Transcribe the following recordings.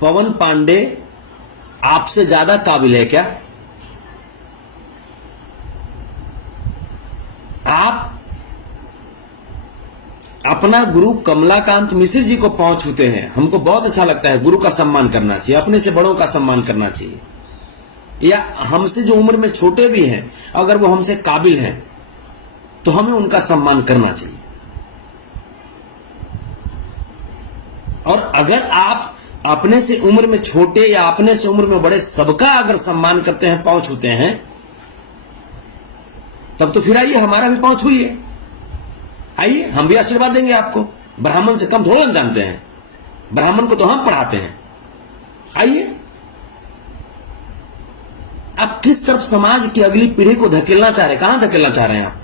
पवन पांडे आपसे ज्यादा काबिल है क्या? आप अपना गुरु कमलाकांत मिश्र जी को पांव छूते हैं। हमको बहुत अच्छा लगता है। गुरु का सम्मान करना चाहिए, अपने से बड़ों का सम्मान करना चाहिए, या हमसे जो उम्र में छोटे भी हैं अगर वो हमसे काबिल हैं तो हमें उनका सम्मान करना चाहिए। और अगर आप अपने से उम्र में छोटे या अपने से उम्र में बड़े सबका अगर सम्मान करते हैं, पांव छूते हैं, तब तो फिर आइए हमारा भी पांव छूइए। आइए, हम भी आशीर्वाद देंगे आपको। ब्राह्मण से कम थोड़ा जानते हैं, ब्राह्मण को तो हम पढ़ाते हैं। आइए। आप किस तरफ समाज की अगली पीढ़ी को धकेलना चाह रहे हैं? कहां धकेलना चाह रहे हैं आप?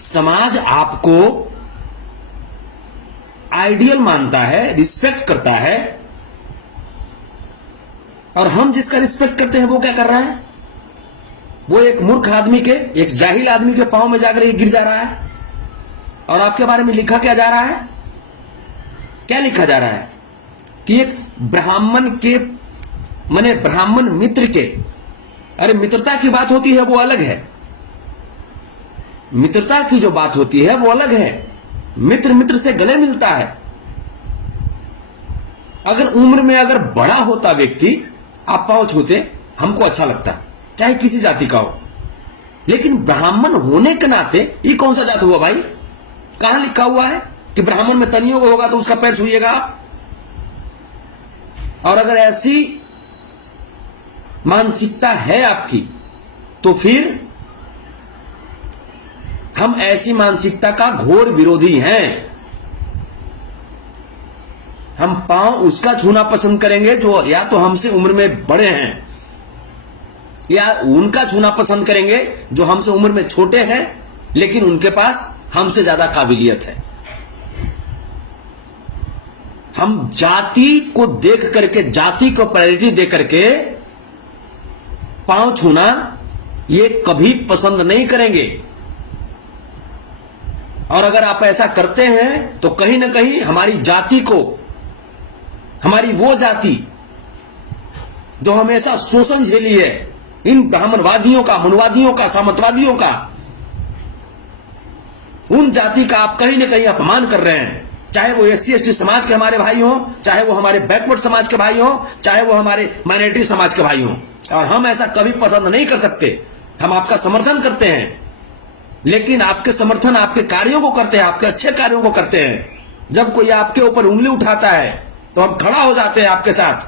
समाज आपको आइडियल मानता है, रिस्पेक्ट करता है, और हम जिसका रिस्पेक्ट करते हैं वो क्या कर रहा है? वो एक मूर्ख आदमी के, एक जाहिल आदमी के पांव में जाकर गिर जा रहा है। और आपके बारे में लिखा क्या जा रहा है? क्या लिखा जा रहा है कि एक ब्राह्मण के, माने ब्राह्मण मित्र के, अरे मित्रता की बात होती है वो अलग है। मित्रता की जो बात होती है वो अलग है। मित्र मित्र से गले मिलता है। अगर उम्र में अगर बड़ा होता व्यक्ति, आप पांव छूते, हमको अच्छा लगता, चाहे किसी जाति का हो। लेकिन ब्राह्मण होने के नाते, ये कौन सा जात हुआ भाई? कहां लिखा हुआ है कि ब्राह्मण में तनियों को होगा तो उसका पैर छूइएगा आप? और अगर ऐसी मानसिकता है आपकी तो फिर हम ऐसी मानसिकता का घोर विरोधी हैं। हम पांव उसका छूना पसंद करेंगे जो या तो हमसे उम्र में बड़े हैं, या उनका छूना पसंद करेंगे जो हमसे उम्र में छोटे हैं लेकिन उनके पास हमसे ज्यादा काबिलियत है। हम जाति को देख करके, जाति को प्रायोरिटी दे करके पांव छूना ये कभी पसंद नहीं करेंगे। और अगर आप ऐसा करते हैं तो कहीं ना कहीं हमारी जाति को, हमारी वो जाति जो हमेशा शोषण झेली है इन ब्राह्मणवादियों का, मनुवादियों का, सामंतवादियों का, उन जाति का आप कहीं ना कहीं अपमान कर रहे हैं। चाहे वो SC ST समाज के हमारे भाई हों, चाहे वो हमारे बैकवर्ड समाज के भाई हों, चाहे वो हमारे माइनॉरिटी समाज के भाई हों। और हम ऐसा कभी पसंद नहीं कर सकते। हम आपका समर्थन करते हैं, लेकिन आपके समर्थन आपके कार्यों को करते हैं, आपके अच्छे कार्यों को करते हैं। जब कोई आपके ऊपर उंगली उठाता है तो हम खड़ा हो जाते हैं आपके साथ,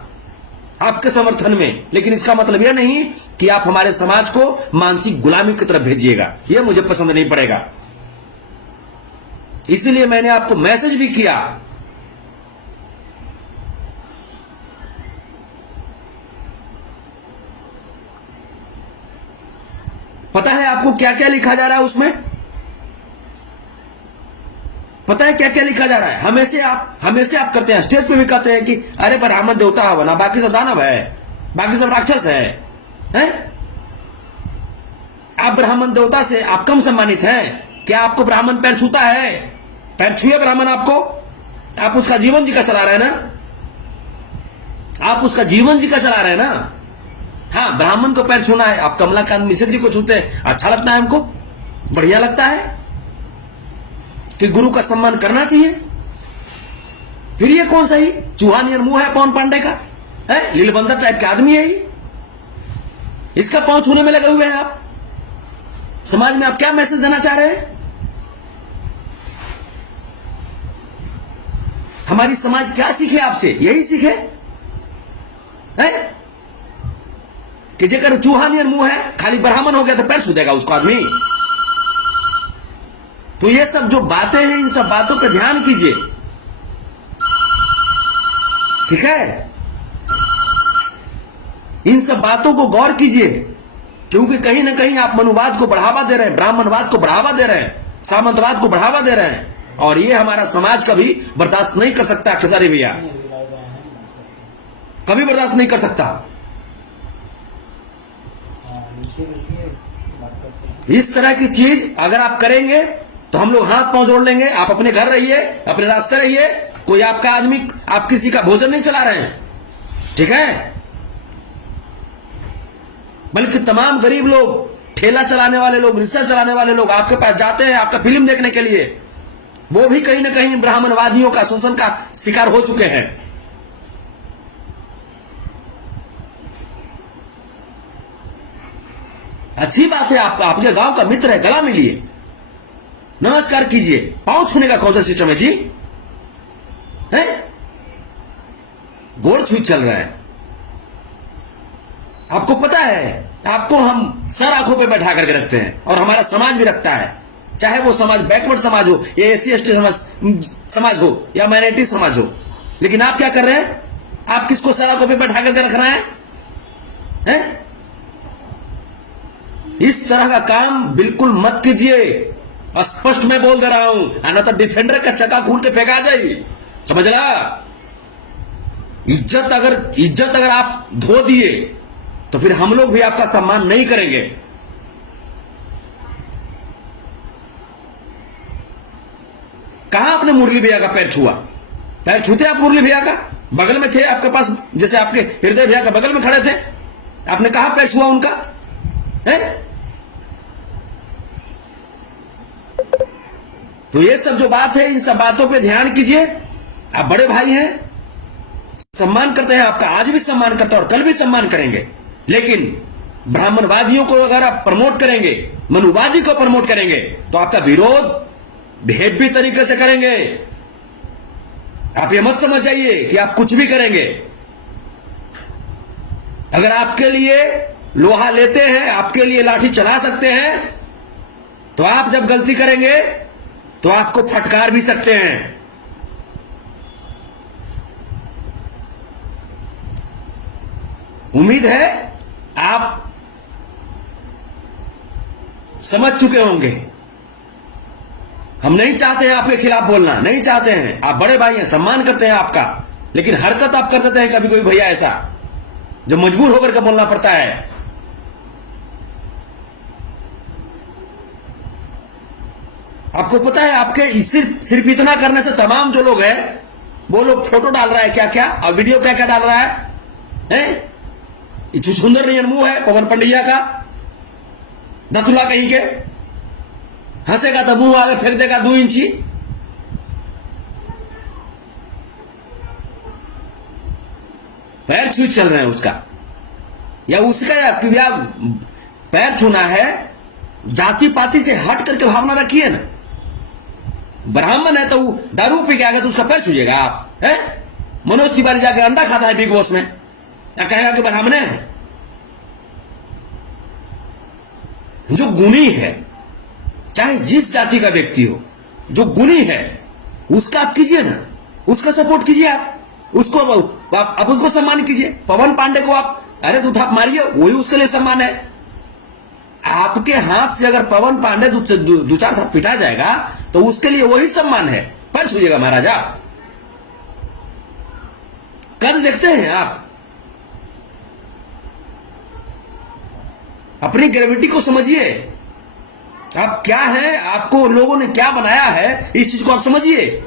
आपके समर्थन में। लेकिन इसका मतलब यह नहीं कि आप हमारे समाज को मानसिक गुलामी की तरफ भेजिएगा, यह मुझे पसंद नहीं पड़ेगा। इसलिए मैंने आपको मैसेज भी किया। पता है आपको क्या क्या लिखा जा रहा है उसमें? पता है क्या क्या लिखा जा रहा है? हमेशा आप करते हैं, स्टेज पे भी कहते हैं कि अरे ब्राह्मण देवता बना, बाकी सब दानव है, बाकी सब राक्षस है? आप ब्राह्मण देवता से आप कम सम्मानित हैं क्या? आपको ब्राह्मण पैर छूता है? पैर छुए ब्राह्मण आपको? आप उसका जीवन जी का चला रहे हैं ना? आप उसका जीवन जी का चला रहे हैं ना? हाँ, ब्राह्मण को पैर छूना है, आप कमलाकांत मिश्र जी को छूते हैं, अच्छा लगता है हमको, बढ़िया लगता है कि गुरु का सम्मान करना चाहिए। फिर ये कौन सा ही चूहा नियर मुंह है पवन पांडे का? है लीलबंदर टाइप का आदमी है ये, इसका पांव छूने में लगे हुए हैं आप। समाज में आप क्या मैसेज देना चाह रहे हैं? हमारी समाज क्या सीखे आपसे? यही सीखे है कि जेकर चूहा नियर मुंह है, खाली ब्राह्मण हो गया तो पैर छू देगा उसको आदमी। तो ये सब जो बातें हैं, इन सब बातों पे ध्यान कीजिए, ठीक है? इन सब बातों को गौर कीजिए, क्योंकि कहीं ना कहीं आप मनुवाद को बढ़ावा दे रहे हैं, ब्राह्मणवाद को बढ़ावा दे रहे हैं, सामंतवाद को बढ़ावा दे रहे हैं, और ये हमारा समाज कभी बर्दाश्त नहीं कर सकता। खेसारी भैया कभी बर्दाश्त नहीं कर सकता। इस तरह की चीज अगर आप करेंगे तो हम लोग हाथ पांव जोड़ लेंगे। आप अपने घर रहिए, अपने रास्ते रहिए, कोई आपका आदमी, आप किसी का भोजन नहीं चला रहे हैं, ठीक है, बल्कि तमाम गरीब लोग, ठेला चलाने वाले लोग, रिक्शा चलाने वाले लोग आपके पास जाते हैं आपका फिल्म देखने के लिए, वो भी कहीं ना कहीं ब्राह्मणवादियों का शोषण का शिकार हो चुके हैं। अच्छी बात है, आप आपके गांव का मित्र है, गला मिलिए, नमस्कार कीजिए, पांव छूने का कौन सा सिस्टम है जी? है गोड़ छू चल रहा है। आपको पता है, आपको हम सर आंखों पे बैठा करके रखते हैं और हमारा समाज भी रखता है, चाहे वो समाज बैकवर्ड समाज हो या एससी एसटी समाज हो या माइनॉरिटी समाज हो, लेकिन आप क्या कर रहे हैं? आप किसको सर आंखों पे बैठा करके रख रहे हैं? इस तरह का काम बिल्कुल मत कीजिए, स्पष्ट मैं बोल दे रहा हूं, ना तो डिफेंडर का चक्का खोल के फेंका जाए, समझ ला। इज्जत अगर आप धो दिए तो फिर हम लोग भी आपका सम्मान नहीं करेंगे। कहां आपने मुरली भैया का पैर छुआ? पैर छूते आप मुरली भैया का? बगल में थे आपके पास, जैसे आपके हृदय भैया का बगल में खड़े थे, आपने कहा पैर छुआ उनका है? तो ये सब जो बात है, इन सब बातों पे ध्यान कीजिए। आप बड़े भाई हैं, सम्मान करते हैं आपका, आज भी सम्मान करते हैं और कल भी सम्मान करेंगे, लेकिन ब्राह्मणवादियों को अगर आप प्रमोट करेंगे, मनुवादी को प्रमोट करेंगे, तो आपका विरोध भेदी तरीके से करेंगे। आप ये मत समझ जाइए कि आप कुछ भी करेंगे। अगर आपके लिए लोहा लेते हैं, आपके लिए लाठी चला सकते हैं, तो आप जब गलती करेंगे तो आपको फटकार भी सकते हैं। उम्मीद है आप समझ चुके होंगे। हम नहीं चाहते हैं आपके खिलाफ बोलना, नहीं चाहते हैं, आप बड़े भाई हैं, सम्मान करते हैं आपका, लेकिन हरकत आप कर देते हैं कभी कोई भैया ऐसा जो मजबूर होकर के बोलना पड़ता है। आपको पता है, आपके सिर्फ इतना करने से तमाम जो लोग हैं, वो लोग फोटो डाल रहा है क्या क्या और वीडियो क्या क्या डाल रहा है? छुछुंदर नहीं मुंह है पवन पंडिया का, दथुला कहीं के, हंसेगा तो मुंह आगे फेंक देगा 2 इंची। पैर छू चल रहे हैं उसका, या पैर छूना है, जाति पाति से हट करके भावना रखिए ना। ब्राह्मण है तो दारू पी के आगे तो उसका पैर छूजिएगा आप? है मनोज तिवारी जाके अंडा खाता है बिग बॉस में, या कहेगा कि ब्राह्मण है? जो गुणी है, चाहे जिस जाति का व्यक्ति हो, जो गुणी है उसका आप कीजिए ना, उसका सपोर्ट कीजिए, आप उसको सम्मान कीजिए। पवन पांडे को आप अरे 2 थाप मारिए, वही उसके लिए सम्मान है। आपके हाथ से अगर पवन पांडे 2-4 थाप पिटा जाएगा तो उसके लिए वही सम्मान है। पैर छूजिएगा महाराजा, कद देखते हैं आप। अपनी ग्रेविटी को समझिए, आप क्या हैं, आपको लोगों ने क्या बनाया है, इस चीज को आप समझिए।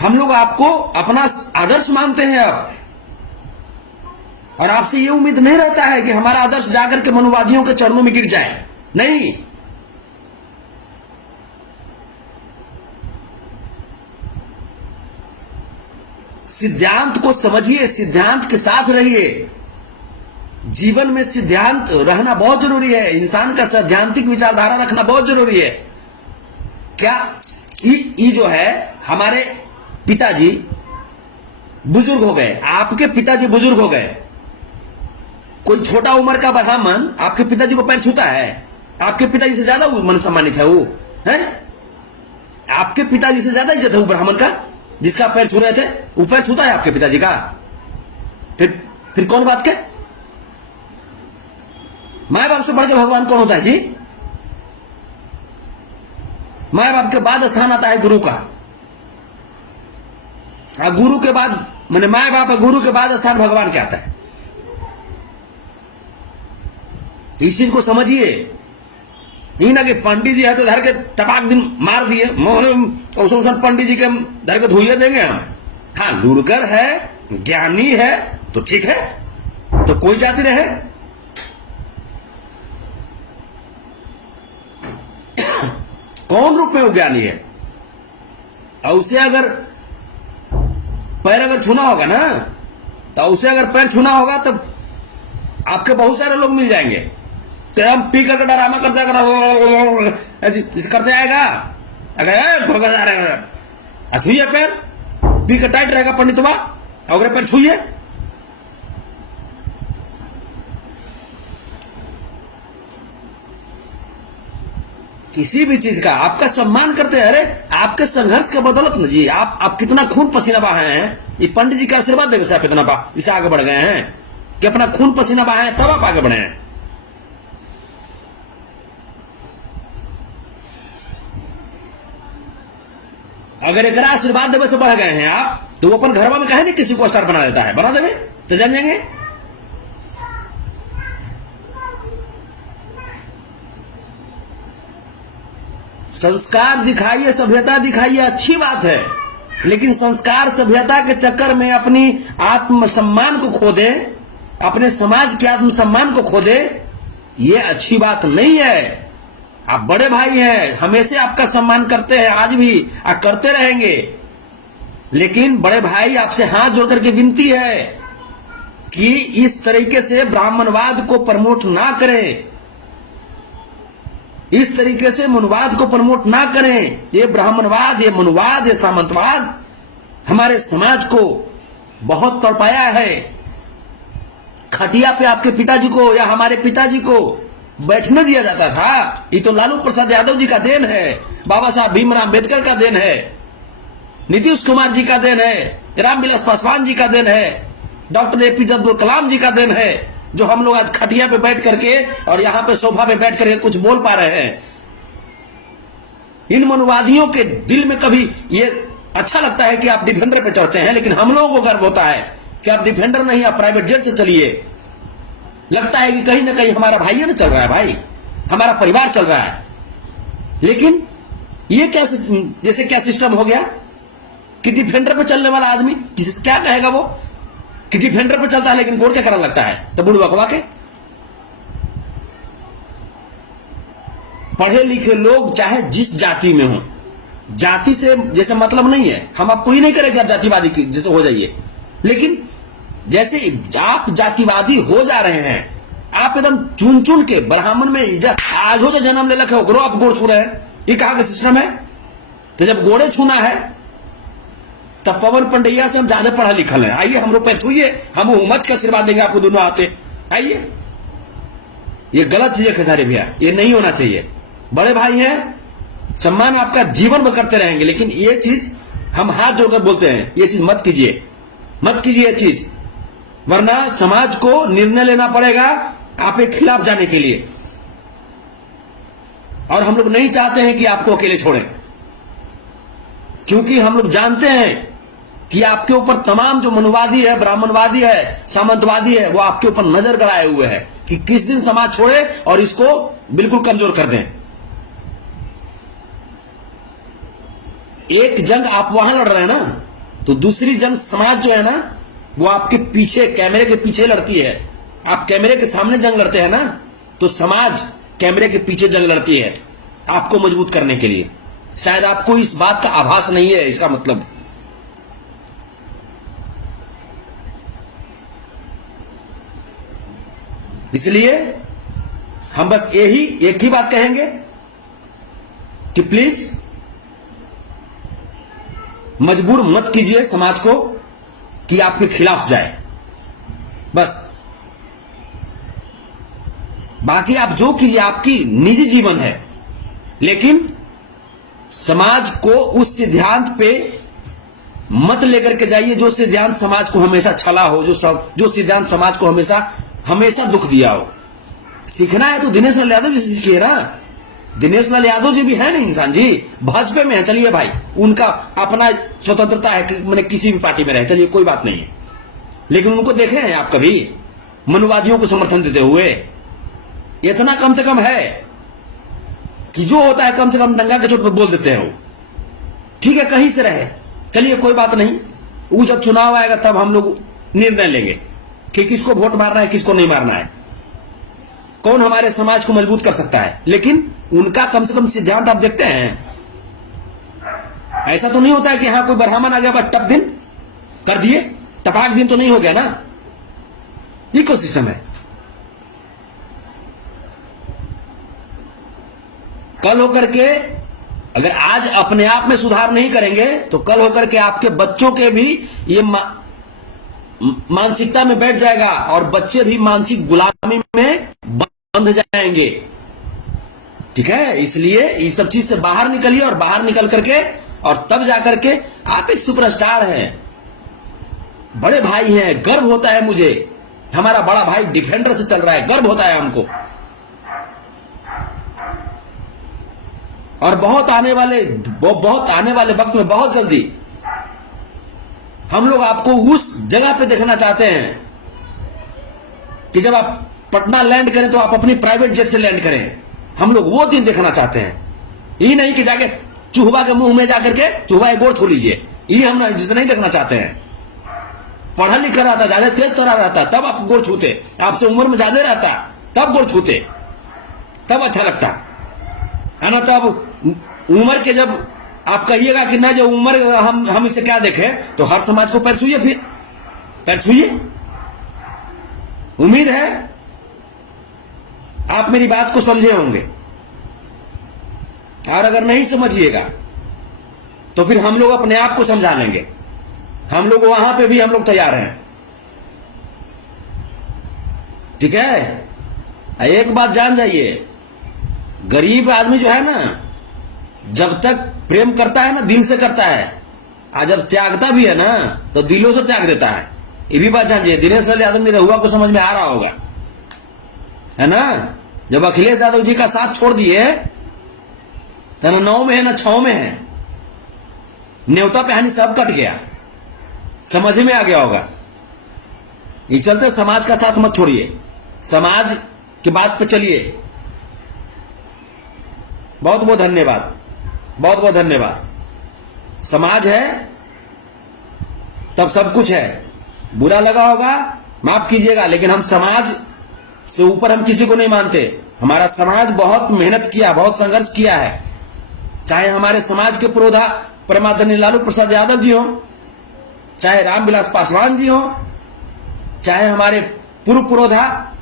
हम लोग आपको अपना आदर्श मानते हैं आप, और आपसे यह उम्मीद नहीं रहता है कि हमारा आदर्श जाकर के मनुवादियों के चरणों में गिर जाए, नहीं। सिद्धांत को समझिए, सिद्धांत के साथ रहिए। जीवन में सिद्धांत रहना बहुत जरूरी है, इंसान का सैद्धांतिक विचारधारा रखना बहुत जरूरी है। क्या ये जो है, हमारे पिताजी बुजुर्ग हो गए, आपके पिताजी बुजुर्ग हो गए, कोई छोटा उम्र का ब्राह्मण आपके पिताजी को पैर छूता है? आपके पिताजी से ज्यादा मन सम्मानित है वो, है? आपके पिताजी से ज्यादा इज्जत है वो ब्राह्मण का जिसका पैर छू रहे थे, वो पैर छूता है आपके पिताजी का? फिर कौन बात के? माए बाप से बढ़ के भगवान कौन होता है जी? माए बाप के बाद स्थान आता है गुरु का, और गुरु के बाद मैंने माए बाप है, गुरु के बाद स्थान भगवान के आता है। तो इस चीज को समझिए, नहीं ना कि पंडित जी है तो धर के टपाक दिन मार दिए, मोहन तो उसमें पंडित जी के धर के धुइया देंगे हम? हाँ, लुरगर है, ज्ञानी है तो ठीक है, तो कोई जाति रहे। कौन रूप में वो ज्ञानी है? और उसे अगर पैर अगर छूना होगा ना, तो उसे अगर पैर छूना होगा तो आपके बहुत सारे लोग मिल जाएंगे। तो हम पी करके डरामा करते आएगा, अगर छुइए पैर, पी कर टाइट रहेगा पंडितवा, अगर पैर छुइए। किसी भी चीज का आपका सम्मान करते हैं। अरे आपके संघर्ष के बदौलत न जी, आप कितना खून पसीना बहाए हैं, ये पंडित जी का आशीर्वाद देवे से आप इतना इसे आगे बढ़ गए हैं कि अपना खून पसीना बहाए तब आप आगे बढ़े हैं। अगर एक आशीर्वाद देवे से बढ़ गए हैं आप, तो वो अपन घरवा में कहे नहीं किसी को स्टार बना देता है, बना देवे तो जान जाएंगे। संस्कार दिखाइए, सभ्यता दिखाइए, अच्छी बात है, लेकिन संस्कार सभ्यता के चक्कर में अपनी आत्मसम्मान को खो दे, अपने समाज के आत्मसम्मान को खो दे, ये अच्छी बात नहीं है। आप बड़े भाई हैं, हमेशा आपका सम्मान करते हैं, आज भी आप करते रहेंगे, लेकिन बड़े भाई आपसे हाथ जोड़ करके विनती है कि इस तरीके से ब्राह्मणवाद को प्रमोट ना करें, इस तरीके से मनुवाद को प्रमोट ना करें। ये ब्राह्मणवाद, ये मनुवाद, ये सामंतवाद हमारे समाज को बहुत तड़पाया है। खटिया पे आपके पिताजी को या हमारे पिताजी को बैठने दिया जाता था, ये तो लालू प्रसाद यादव जी का देन है, बाबा साहब भीमराव अम्बेडकर का देन है, नीतीश कुमार जी का देन है, रामविलास पासवान जी का देन है, डॉक्टर एपीजे अब्दुल कलाम जी का देन है, जो हम लोग आज खटिया पे बैठ करके और यहां पे सोफा पे बैठ करके कुछ बोल पा रहे हैं। इन मनुवादियों के दिल में कभी ये अच्छा लगता है कि आप डिफेंडर पे चढ़ते हैं, लेकिन हम लोगों को गर्व होता है कि आप डिफेंडर नहीं, आप प्राइवेट जेट से चलिए। लगता है कि कहीं ना कहीं हमारा भाई है ना चल रहा है, भाई हमारा परिवार चल रहा है। लेकिन ये क्या, जैसे क्या सिस्टम हो गया कि डिफेंडर पे चलने वाला आदमी क्या कहेगा वो कि डिफेंडर पे चलता है लेकिन गोड़ क्या करने लगता है, तो बुढ़ बकवा के। पढ़े लिखे लोग चाहे जिस जाति में हो, जाति से जैसे मतलब नहीं है, हम आपको ही नहीं करेंगे आप जातिवादी जैसे हो जाइए, लेकिन जैसे आप जातिवादी हो जा रहे हैं, आप एकदम चुन चुन के ब्राह्मण में आज हो जो जन्म ले रखे हो आप गोड़ छू रहे हैं, ये कहां का सिस्टम है? तो जब गोड़े छूना है तब पवन पंडैया से हम ज्यादा पढ़ा लिखल है, आइए हम लोग पैर छूइए, हम उमच का आशीर्वाद देंगे आपको दोनों आते, आइए। ये गलत चीज है खेसारी भैया, ये नहीं होना चाहिए। बड़े भाई हैं, सम्मान आपका जीवन में करते रहेंगे, लेकिन ये चीज हम हाथ जोड़कर बोलते हैं, ये चीज मत कीजिए, मत कीजिए ये चीज, वरना समाज को निर्णय लेना पड़ेगा आपके खिलाफ जाने के लिए। और हम लोग नहीं चाहते हैं कि आपको अकेले छोड़ें, क्योंकि हम लोग जानते हैं कि आपके ऊपर तमाम जो मनुवादी है, ब्राह्मणवादी है, सामंतवादी है, वो आपके ऊपर नजर गड़ाए हुए हैं कि किस दिन समाज छोड़े और इसको बिल्कुल कमजोर कर दें। एक जंग आप वहां लड़ रहे हैं ना, तो दूसरी जंग समाज जो है ना, वो आपके पीछे, कैमरे के पीछे लड़ती है। आप कैमरे के सामने जंग लड़ते हैं ना, तो समाज कैमरे के पीछे जंग लड़ती है आपको मजबूत करने के लिए। शायद आपको इस बात का आभास नहीं है, इसका मतलब। इसलिए हम बस एक ही बात कहेंगे कि प्लीज मजबूर मत कीजिए समाज को कि आपके खिलाफ जाए, बस। बाकी आप जो कीजिए, आपकी निजी जीवन है, लेकिन समाज को उस सिद्धांत पे मत लेकर के जाइए जो सिद्धांत समाज को हमेशा छला हो, जो सिद्धांत समाज को हमेशा दुख दिया हो। सीखना है तो दिनेश लाल यादव जी से सीखिए ना। दिनेश लाल यादव जी भी है ना इंसान जी, भाजपा में है, चलिए भाई, उनका अपना स्वतंत्रता है कि मैंने किसी भी पार्टी में रहे, चलिए कोई बात नहीं है, लेकिन उनको देखे हैं आप कभी मनुवादियों को समर्थन देते हुए? इतना कम से कम है कि जो होता है कम से कम डंगा के चोट पर बोल देते हैं वो, ठीक है, कहीं से रहे, चलिए कोई बात नहीं, वो जब चुनाव आएगा तब हम लोग निर्णय लेंगे कि किसको वोट मारना है, किसको नहीं मारना है, कौन हमारे समाज को मजबूत कर सकता है। लेकिन उनका कम से कम सिद्धांत आप देखते हैं। ऐसा तो नहीं होता है कि हाँ कोई ब्राह्मण आ गया बस टप दिन कर दिए, टपाक दिन तो नहीं हो गया ना। इकोसिस्टम है। कल होकर के अगर आज अपने आप में सुधार नहीं करेंगे तो कल होकर के आपके बच्चों के भी ये मानसिकता में बैठ जाएगा और बच्चे भी मानसिक गुलामी में बंध जाएंगे। ठीक है, इसलिए इस सब चीज से बाहर निकलिए और बाहर निकल करके और तब जाकर के आप एक सुपरस्टार हैं, बड़े भाई हैं, गर्व होता है मुझे, हमारा बड़ा भाई डिफेंडर से चल रहा है, गर्व होता है हमको। और बहुत आने वाले वक्त में बहुत जल्दी हम लोग आपको उस जगह पे देखना चाहते हैं कि जब आप पटना लैंड करें तो आप अपनी प्राइवेट जेट से लैंड करें। हम लोग वो दिन देखना चाहते हैं, ये नहीं कि जाके चूहा के मुंह में जाकर के चूहा एक गोड़ छू लीजिए, ये हम जिसे नहीं देखना चाहते हैं। पढ़ा लिखा रहता, ज्यादा तेज तोड़ा रहता तब आप गोड़ छूते, आपसे उम्र में ज्यादा रहता तब गोड़ छूते, तब अच्छा लगता है ना। तब उम्र के जब आप कहिएगा कि ना जो उम्र हम इसे क्या देखें, तो हर समाज को पैर छूइए, फिर पैर छूइए। उम्मीद है आप मेरी बात को समझे होंगे, और अगर नहीं समझिएगा तो फिर हम लोग अपने आप को समझा लेंगे। हम लोग वहां पे भी हम लोग तैयार हैं। ठीक है, एक बात जान जाइए, गरीब आदमी जो है ना, जब तक प्रेम करता है ना दिल से करता है, और जब त्यागता भी है ना तो दिलों से त्याग देता है। ये भी बात जानिए, दिनेश लाल यादव निरहुआ को समझ में आ रहा होगा, है ना। जब अखिलेश यादव जी का साथ छोड़ दिए तो ना 9 में है ना 6 में है, न्योता पहनी सब कट गया, समझ में आ गया होगा। ये चलते समाज का साथ मत छोड़िए, समाज की बात पे चलिए। बहुत बहुत धन्यवाद, बहुत बहुत धन्यवाद। समाज है तब सब कुछ है। बुरा लगा होगा माफ कीजिएगा, लेकिन हम समाज से ऊपर हम किसी को नहीं मानते। हमारा समाज बहुत मेहनत किया, बहुत संघर्ष किया है। चाहे हमारे समाज के पुरोधा परमादरणीय लालू प्रसाद यादव जी हो, चाहे रामविलास पासवान जी हो, चाहे हमारे पूर्व पुरोधा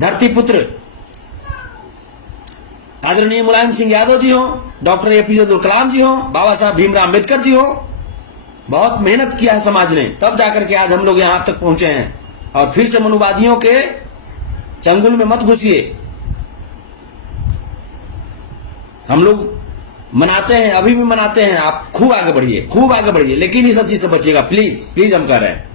धरतीपुत्र आदरणीय मुलायम सिंह यादव जी हो, डॉक्टर एपीजे अब्दुल कलाम जी हो, बाबा साहब भीमराव अम्बेडकर जी हो। बहुत मेहनत किया है समाज ने, तब जाकर के आज हम लोग यहां तक पहुंचे हैं। और फिर से मनुवादियों के चंगुल में मत घुसिए। हम लोग मनाते हैं, अभी भी मनाते हैं, आप खूब आगे बढ़िए, खूब आगे बढ़िए, लेकिन इस सब चीज से बचिएगा प्लीज, प्लीज हम कह रहे हैं।